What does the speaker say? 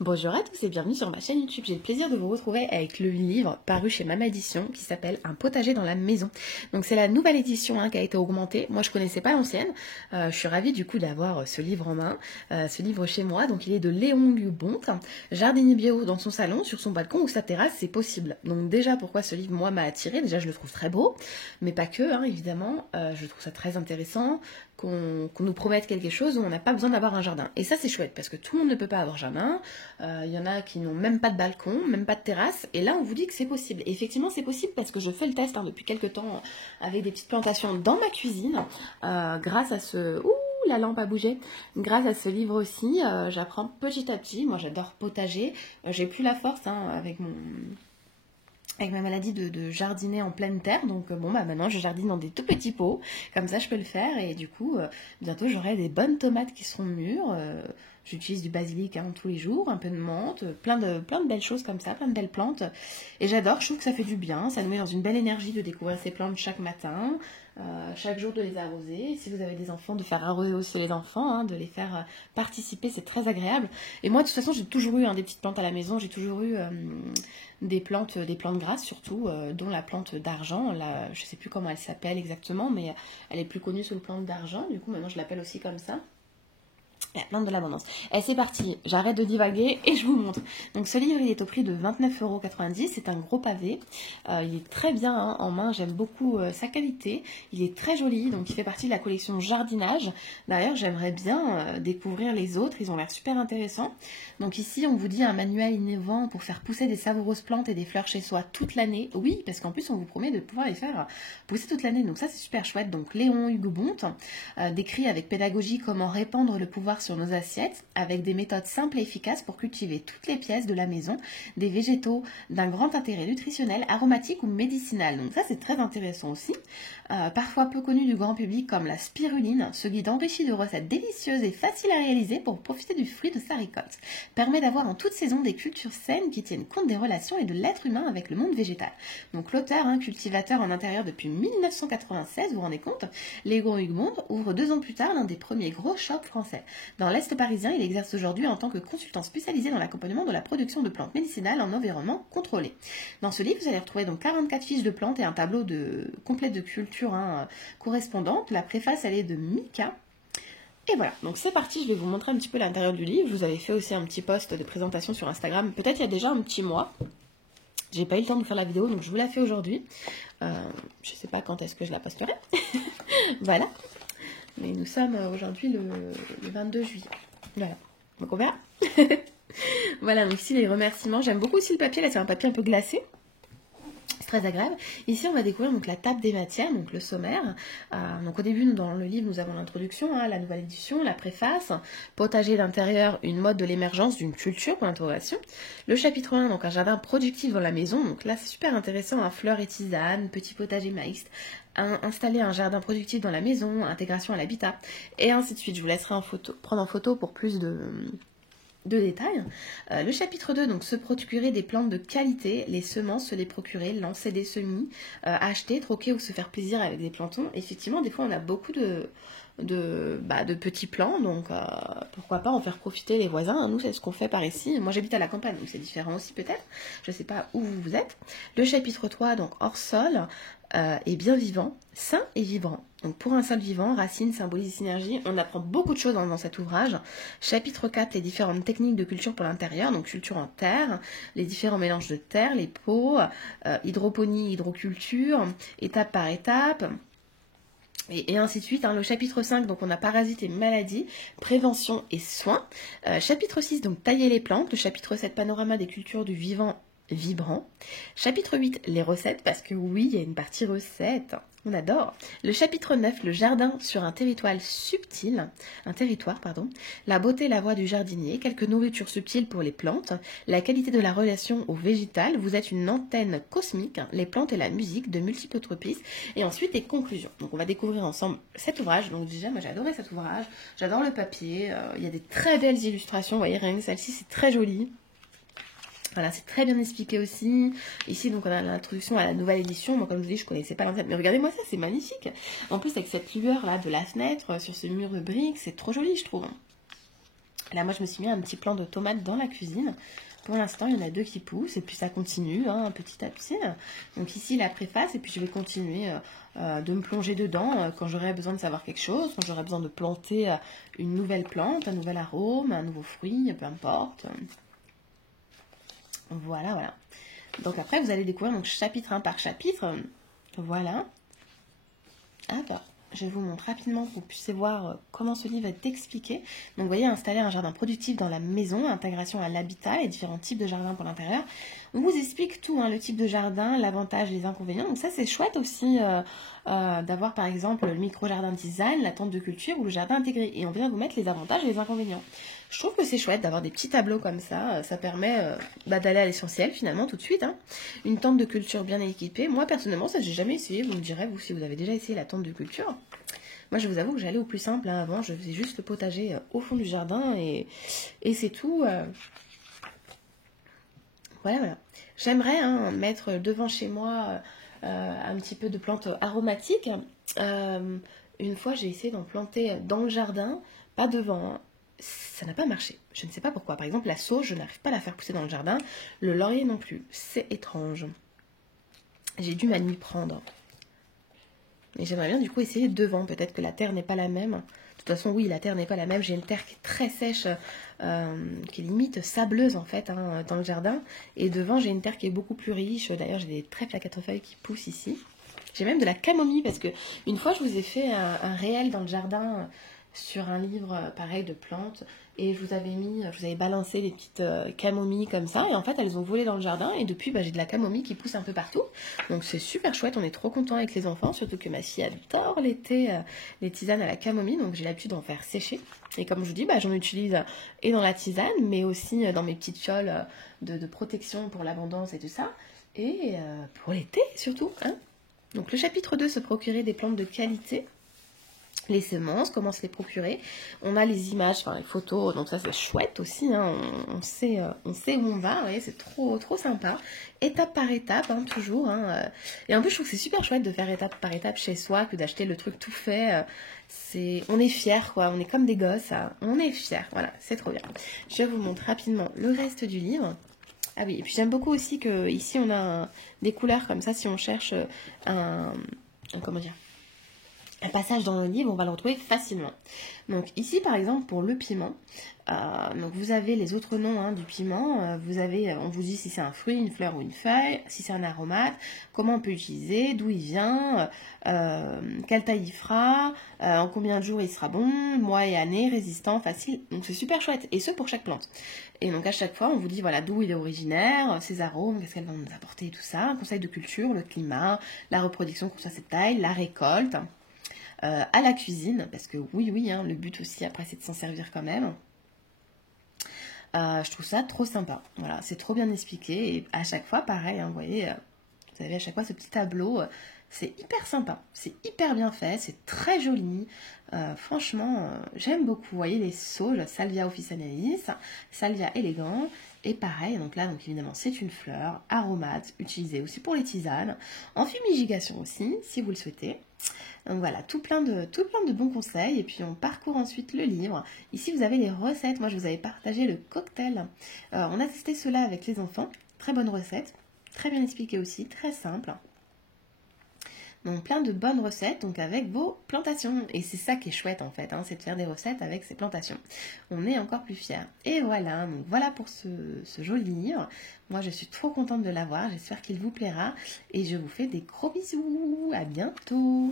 Bonjour à tous et bienvenue sur ma chaîne YouTube. J'ai le plaisir de vous retrouver avec le livre paru chez Mama Édition qui s'appelle Un potager dans la maison. Donc c'est la nouvelle édition qui a été augmentée. Moi je connaissais pas l'ancienne. Je suis ravie du coup d'avoir ce livre en main, ce livre chez moi. Donc il est de Léon Lubonc, jardinier bio dans son salon, sur son balcon ou sa terrasse, c'est possible. Donc déjà pourquoi ce livre moi m'a attiré. Déjà je le trouve très beau, mais pas que évidemment. Je trouve ça très intéressant qu'on nous promette quelque chose où on n'a pas besoin d'avoir un jardin. Et ça c'est chouette parce que tout le monde ne peut pas avoir jardin. Il y en a qui n'ont même pas de balcon, même pas de terrasse, et là on vous dit que c'est possible. Et effectivement c'est possible parce que je fais le test depuis quelques temps avec des petites plantations dans ma cuisine, grâce à ce... Ouh, la lampe a bougé. Grâce à ce livre aussi, j'apprends petit à petit. Moi j'adore potager, j'ai plus la force avec ma maladie de jardiner en pleine terre, donc maintenant je jardine dans des tout petits pots, comme ça je peux le faire, et du coup bientôt j'aurai des bonnes tomates qui seront mûres. J'utilise du basilic tous les jours, un peu de menthe, plein de belles choses comme ça, plein de belles plantes, et j'adore, je trouve que ça fait du bien, ça nous met dans une belle énergie de découvrir ces plantes chaque matin, chaque jour de les arroser. Si vous avez des enfants, de faire arroser aussi les enfants, de les faire participer, c'est très agréable. Et moi de toute façon j'ai toujours eu des petites plantes à la maison, j'ai toujours eu des plantes grasses surtout, dont la plante d'argent. Là, je ne sais plus comment elle s'appelle exactement, mais elle est plus connue sous le plante d'argent. Du coup, maintenant, je l'appelle aussi comme ça. La plante de l'abondance. Et c'est parti, j'arrête de divaguer et je vous montre. Donc ce livre, il est au prix de 29,90 €. C'est un gros pavé. Il est très bien en main, j'aime beaucoup sa qualité. Il est très joli, donc il fait partie de la collection jardinage. D'ailleurs, j'aimerais bien découvrir les autres, ils ont l'air super intéressants. Donc ici, on vous dit un manuel innovant pour faire pousser des savoureuses plantes et des fleurs chez soi toute l'année. Oui, parce qu'en plus, on vous promet de pouvoir les faire pousser toute l'année. Donc ça, c'est super chouette. Donc Léon Lubonc décrit avec pédagogie comment répandre le pouvoir sur nos assiettes avec des méthodes simples et efficaces pour cultiver toutes les pièces de la maison, des végétaux d'un grand intérêt nutritionnel, aromatique ou médicinal. Donc ça c'est très intéressant aussi. Parfois peu connu du grand public comme la spiruline, ce guide enrichi de recettes délicieuses et faciles à réaliser pour profiter du fruit de sa récolte. Permet d'avoir en toute saison des cultures saines qui tiennent compte des relations et de l'être humain avec le monde végétal. Donc l'auteur, cultivateur en intérieur depuis 1996, vous vous rendez compte, Léon Lubonc ouvre 2 ans plus tard l'un des premiers gros shops français. Dans l'Est parisien, il exerce aujourd'hui en tant que consultant spécialisé dans l'accompagnement de la production de plantes médicinales en environnement contrôlé. Dans ce livre, vous allez retrouver donc 44 fiches de plantes et un tableau complet de cultures correspondantes. La préface, elle est de Mika. Et voilà, donc c'est parti, je vais vous montrer un petit peu l'intérieur du livre. Je vous avais fait aussi un petit post de présentation sur Instagram, peut-être il y a déjà un petit mois. J'ai pas eu le temps de faire la vidéo, donc je vous la fais aujourd'hui. Je sais pas quand est-ce que je la posterai. Voilà. Mais nous sommes aujourd'hui le 22 juillet. Voilà. Donc on verra. Voilà, donc ici les remerciements. J'aime beaucoup aussi le papier. Là, c'est un papier un peu glacé. C'est très agréable. Ici, on va découvrir donc la table des matières, donc le sommaire. Donc au début, dans le livre, nous avons l'introduction, la nouvelle édition, la préface, potager d'intérieur, une mode de l'émergence d'une culture, pour l'interrogation. Le chapitre 1, donc un jardin productif dans la maison. Donc là, c'est super intéressant, fleurs et tisanes, petit potager mixte. Installer un jardin productif dans la maison, intégration à l'habitat, et ainsi de suite. Je vous laisserai prendre en photo pour plus de détails. Le chapitre 2, donc se procurer des plantes de qualité, les semences, se les procurer, lancer des semis, acheter, troquer ou se faire plaisir avec des plantons. Effectivement, des fois, on a beaucoup de petits plants, donc pourquoi pas en faire profiter les voisins. Nous, c'est ce qu'on fait par ici. Moi, j'habite à la campagne, donc c'est différent aussi peut-être. Je ne sais pas où vous êtes. Le chapitre 3, donc hors sol, est bien vivant, sain et vibrant. Donc pour un sol vivant, racine symbolise synergie. On apprend beaucoup de choses dans cet ouvrage. Chapitre 4, les différentes techniques de culture pour l'intérieur, donc culture en terre, les différents mélanges de terre, les pots, hydroponie, hydroculture, étape par étape. Et ainsi de suite. Le chapitre 5, donc on a parasites et maladies, prévention et soins. Chapitre 6, donc tailler les plantes. Le chapitre 7, panorama des cultures du vivant vibrant. Chapitre 8, les recettes, parce que oui, il y a une partie recettes. On adore. Le chapitre 9, le jardin sur un territoire subtil. La beauté, la voix du jardinier. Quelques nourritures subtiles pour les plantes. La qualité de la relation au végétal. Vous êtes une antenne cosmique. Les plantes et la musique, de multiples autres pistes. Et ensuite, les conclusions. Donc, on va découvrir ensemble cet ouvrage. Donc, déjà, moi, j'ai adoré cet ouvrage. J'adore le papier. Il y a des très belles illustrations. Vous voyez, rien que celle-ci, c'est très joli. Voilà, c'est très bien expliqué aussi. Ici, donc, on a l'introduction à la nouvelle édition. Moi, comme je vous dis, je connaissais pas l'ancienne. Mais regardez-moi ça, c'est magnifique. En plus, avec cette lueur là de la fenêtre sur ce mur de briques, c'est trop joli, je trouve. Là, moi, je me suis mis un petit plant de tomates dans la cuisine. Pour l'instant, il y en a 2 qui poussent et puis ça continue hein, petit à petit. Donc ici, la préface et puis je vais continuer de me plonger dedans quand j'aurai besoin de savoir quelque chose, quand j'aurai besoin de planter une nouvelle plante, un nouvel arôme, un nouveau fruit, peu importe. Voilà, voilà. Donc après, vous allez découvrir donc, chapitre 1 par chapitre. Voilà. Hop. Je vous montre rapidement pour que vous puissiez voir comment ce livre est expliqué. Donc vous voyez, installer un jardin productif dans la maison, intégration à l'habitat, les différents types de jardins pour l'intérieur. On vous explique tout, hein, le type de jardin, l'avantage, les inconvénients. Donc ça c'est chouette aussi d'avoir par exemple le micro-jardin design, la tente de culture ou le jardin intégré. Et on vient vous mettre les avantages et les inconvénients. Je trouve que c'est chouette d'avoir des petits tableaux comme ça. Ça permet d'aller à l'essentiel finalement tout de suite. Hein. Une tente de culture bien équipée. Moi personnellement, ça j'ai jamais essayé. Vous me direz, vous, si vous avez déjà essayé la tente de culture. Moi, je vous avoue que j'allais au plus simple. Hein. Avant, je faisais juste le potager au fond du jardin et c'est tout. Voilà, voilà. J'aimerais hein, mettre devant chez moi un petit peu de plantes aromatiques. Une fois, j'ai essayé d'en planter dans le jardin, pas devant. Hein. Ça n'a pas marché. Je ne sais pas pourquoi. Par exemple, la sauge, je n'arrive pas à la faire pousser dans le jardin. Le laurier non plus. C'est étrange. J'ai dû m'y prendre. Et j'aimerais bien du coup essayer devant. Peut-être que la terre n'est pas la même. De toute façon, oui, la terre n'est pas la même. J'ai une terre qui est très sèche, qui est limite sableuse en fait, hein, dans le jardin. Et devant, j'ai une terre qui est beaucoup plus riche. D'ailleurs, j'ai des trèfles à 4 feuilles qui poussent ici. J'ai même de la camomille parce que une fois, je vous ai fait un réel dans le jardin sur un livre pareil de plantes et je vous avais balancé les petites camomilles comme ça et en fait elles ont volé dans le jardin et depuis j'ai de la camomille qui pousse un peu partout donc c'est super chouette, on est trop content avec les enfants, surtout que ma fille adore l'été les tisanes à la camomille donc j'ai l'habitude d'en faire sécher et comme je vous dis j'en utilise et dans la tisane mais aussi dans mes petites fioles de protection pour l'abondance et tout ça et pour l'été surtout hein. Donc le chapitre 2 se procurer des plantes de qualité. Les semences, comment se les procurer. On a les images, enfin les photos, donc ça c'est chouette aussi, hein. On sait où on va, ouais, c'est trop sympa. Étape par étape, hein, toujours. Hein. Et en plus je trouve que c'est super chouette de faire étape par étape chez soi, que d'acheter le truc tout fait. On est fiers, quoi, on est comme des gosses, hein. On est fiers, voilà, c'est trop bien. Je vous montre rapidement le reste du livre. Ah oui, et puis j'aime beaucoup aussi que ici on a des couleurs comme ça, si on cherche comment dire, un passage dans le livre, on va le retrouver facilement. Donc ici, par exemple, pour le piment, donc vous avez les autres noms hein, du piment. On vous dit si c'est un fruit, une fleur ou une feuille, si c'est un aromate, comment on peut l'utiliser, d'où il vient, quelle taille il fera, en combien de jours il sera bon, mois et année, résistant, facile. Donc c'est super chouette, et ce pour chaque plante. Et donc à chaque fois, on vous dit voilà d'où il est originaire, ses arômes, qu'est-ce qu'elles vont nous apporter, tout ça, conseil de culture, le climat, la reproduction, comme ça cette taille, la récolte. À la cuisine, parce que oui, hein, le but aussi après c'est de s'en servir quand même. Je trouve ça trop sympa, voilà, c'est trop bien expliqué et à chaque fois pareil, hein, vous voyez, vous avez à chaque fois ce petit tableau, c'est hyper sympa, c'est hyper bien fait, c'est très joli, franchement j'aime beaucoup, vous voyez les sauges, Salvia officinalis, Salvia elegans, et pareil, donc là donc évidemment c'est une fleur, aromate, utilisée aussi pour les tisanes, en fumigation aussi si vous le souhaitez. Donc voilà, tout plein de bons conseils et puis on parcourt ensuite le livre. Ici vous avez les recettes, moi je vous avais partagé le cocktail. On a testé cela avec les enfants, très bonne recette, très bien expliqué aussi, très simple. Donc plein de bonnes recettes donc avec vos plantations. Et c'est ça qui est chouette en fait, hein, c'est de faire des recettes avec ces plantations. On est encore plus fiers. Et voilà, donc voilà pour ce joli livre. Moi je suis trop contente de l'avoir, j'espère qu'il vous plaira. Et je vous fais des gros bisous, à bientôt.